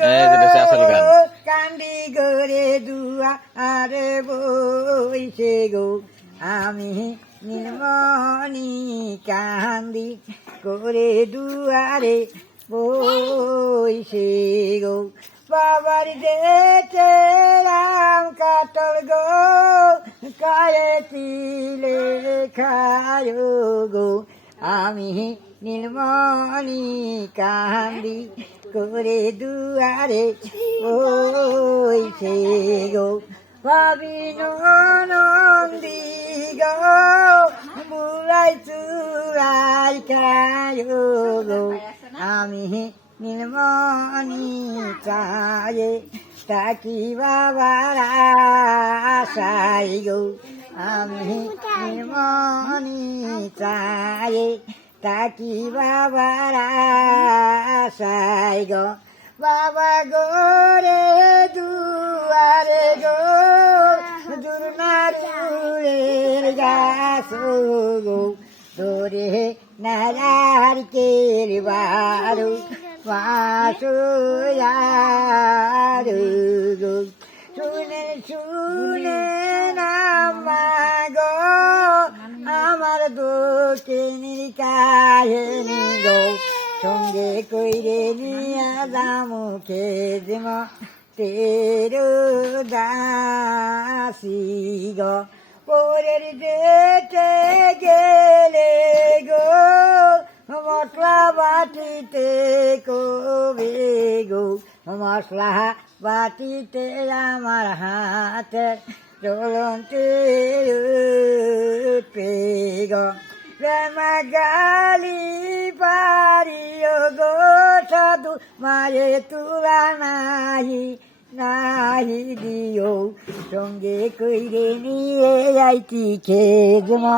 গো এই যেটা হচ্ছে আসল গান। কান্দি গোরে দুয়ারে বইছে গো আমি নীলমণি কান্দি গোরে দুয়ারে বইছে গো বাবার যেতে রাম কাটল গো কায়ে তিলে খায় গো আমি নীলমণি কান্দি করে দুয়ারে ওইছে গো ভাবিন নন্দী গো বুড়াই চুড়াই খায় গো আমি নীলমণি চায়ে তাকি বাবার আশাই গো আমি নীলমণি চায়ে তাকি বাবার আশাই গো বাবা গো রে দুয়ারে গো দুর্নারুলের গাছ গো তোরে নারারকের বারু পাশয়ারু গো শুনে শুনে নামা গো আমার দোষের কাহিনী গো সঙ্গে কইরে নিয়া দামুখে দিম তেরো দাসি গো পরের ডেটে গেলে গো মশলা বাটিতে কবে গো মশলা বাটিতে আমার হাতের চলতে উঠবে গো প্রেমা গালি পারিও গো সাধু মায়ে তুলা নাহি নাহি দিও সঙ্গে কইরে নিয়ে যাইতি খেজমা